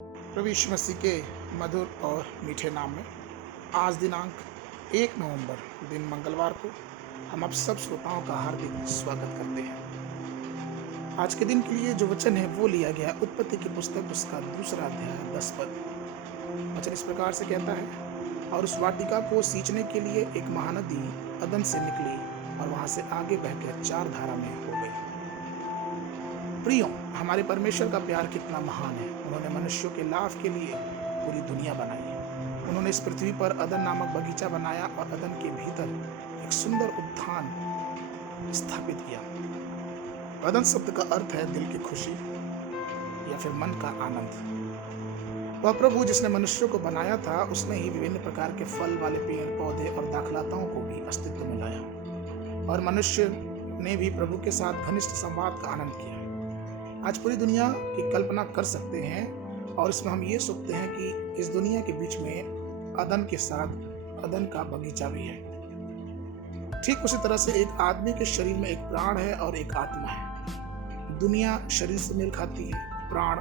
प्रभु यीशु मसीह के मधुर और मीठे नाम में आज दिनांक 1 नवंबर दिन मंगलवार को हम आप सब श्रोताओं का हार्दिक स्वागत करते हैं। आज के दिन के लिए जो वचन है वो लिया गया उत्पत्ति की पुस्तक उसका 2 अध्याय 10 पद। वचन इस प्रकार से कहता है, और उस वाटिका को सींचने के लिए एक महानदी अदन से निकली और वहां से आगे बहकर 4 धारा में हो गई। प्रियो, हमारे परमेश्वर का प्यार कितना महान है। उन्होंने मनुष्यों के लाभ के लिए पूरी दुनिया बनाई है। उन्होंने इस पृथ्वी पर अदन नामक बगीचा बनाया और अदन के भीतर एक सुंदर उद्यान स्थापित किया। अदन शब्द का अर्थ है दिल की खुशी या फिर मन का आनंद। वह प्रभु जिसने मनुष्यों को बनाया था, उसने ही विभिन्न प्रकार के फल वाले पेड़ पौधे और दाखलताओं को भी अस्तित्व में लाया और मनुष्य ने भी प्रभु के साथ घनिष्ठ संवाद का आनंद किया। आज पूरी दुनिया की कल्पना कर सकते हैं और इसमें हम ये सोचते हैं कि इस दुनिया के बीच में अदन के साथ अदन का बगीचा भी है। ठीक उसी तरह से एक आदमी के शरीर में एक प्राण है और एक आत्मा है। दुनिया शरीर से मेल खाती है, प्राण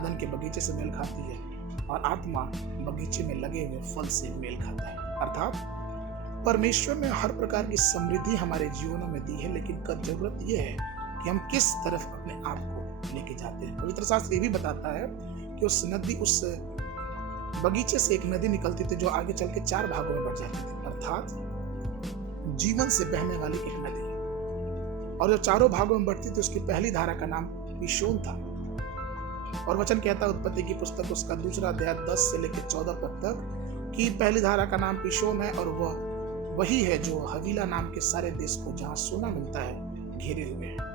अदन के बगीचे से मेल खाती है और आत्मा बगीचे में लगे हुए फल से मेल खाता है। अर्थात परमेश्वर ने हर प्रकार की समृद्धि हमारे जीवनों में दी है, लेकिन जरूरत यह है कि हम किस तरफ अपने आप को लेके जाते हैं। पवित्र शास्त्र ये भी बताता है कि उस बगीचे से एक नदी निकलती थी जो आगे चल के 4 भागों में बढ़ जाती थी, अर्थात जीवन से बहने वाली एक नदी। और जो 4 भागों में बढ़ती थी उसकी पहली धारा का नाम पिशोन था। और वचन कहता है उत्पत्ति की पुस्तक उसका 2 अध्याय 10 से लेकर 14 पद तक कि पहली धारा का नाम पिशोन है और वह वही है जो हवीला नाम के सारे देश को, जहाँ सोना मिलता है, घेरे हुए है।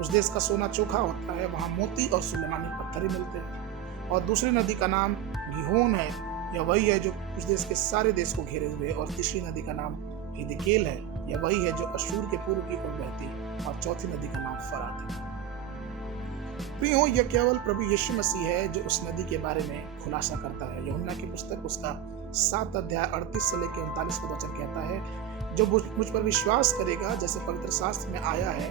उस देश का सोना चोखा होता है, वहां मोती और सुलेमानी पत्थर मिलते हैं। और दूसरी नदी का नाम गिहोन है, यह वही है जो उस देश के सारे देश को घेरे हुए। और तीसरी नदी का नाम हिदकेल है, यह वही है जो अशूर के पूर्व की ओर बहती है। और चौथी नदी का नाम फरात है। प्रियो, यह केवल प्रभु यीशु मसीह है जो उस नदी के बारे में खुलासा करता है। यूहन्ना की पुस्तक उसका 7 अध्याय 38 से लेकर 39 पद वचन कहता है, जो मुझ पर विश्वास करेगा, जैसे पवित्र शास्त्र में आया है,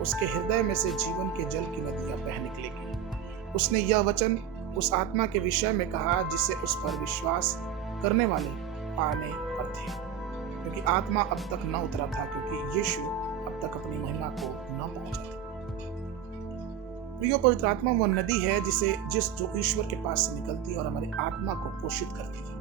उसके हृदय में से जीवन के जल की नदियां बह निकलेगी। उसने यह वचन उस आत्मा के विषय में कहा जिसे उस पर विश्वास करने वाले पाने पर थे, क्योंकि आत्मा अब तक न उतरा था, क्योंकि यीशु अब तक अपनी महिमा को न पहुंचा था। प्रियो, पवित्र आत्मा वह नदी है जो ईश्वर के पास से निकलती है और हमारी आत्मा को पोषित करती है।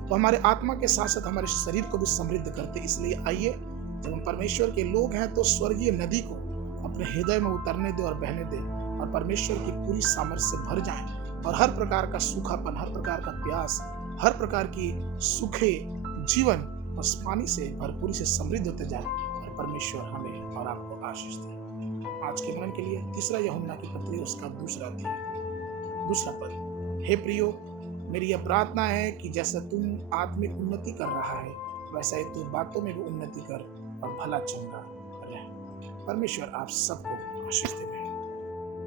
वो हमारे आत्मा के साथ साथ हमारे शरीर को भी समृद्ध करते। इसलिए आइए, जब हम परमेश्वर के लोग हैं तो स्वर्गीय नदी को अपने हृदय में उतरने दे और बहने दे और परमेश्वर की पूरी सामर्थ्य से भर जाएं और हर प्रकार का सूखापन, हर प्रकार का प्यास, हर प्रकार की सूखे जीवन बस पानी से भरपूरी से समृद्ध होते जाए और परमेश्वर हमें और आपको आशीष दे। आज के मनन के लिए 3 यूहन्ना की पत्री उसका 2 अध्याय 2 पद। हे प्रियो, मेरी यह प्रार्थना है कि जैसा तुम आत्मिक उन्नति कर रहा है, वैसा ही तू बातों में भी उन्नति कर और भला चंगा रहे। परमेश्वर आप सबको आशीष दे।